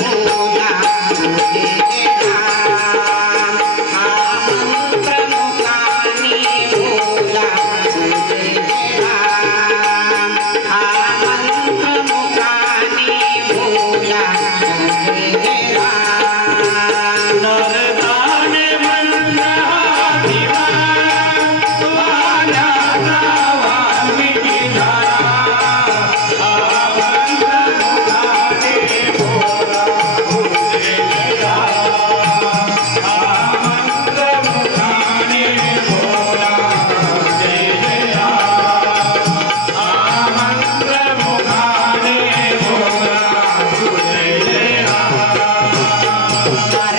मोना मोने আমার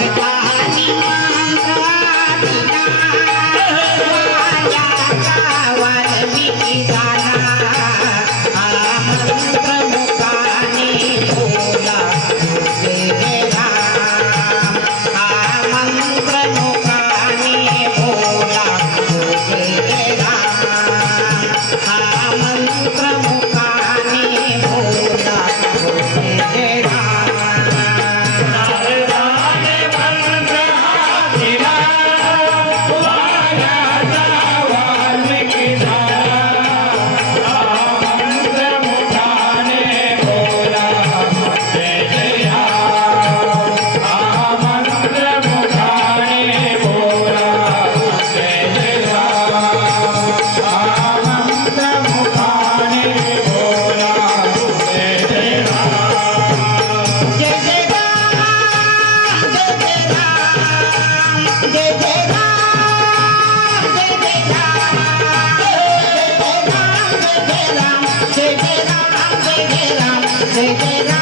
Take it out, take it out, take it out.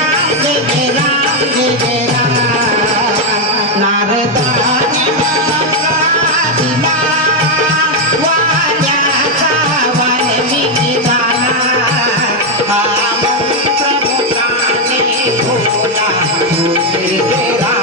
तेरा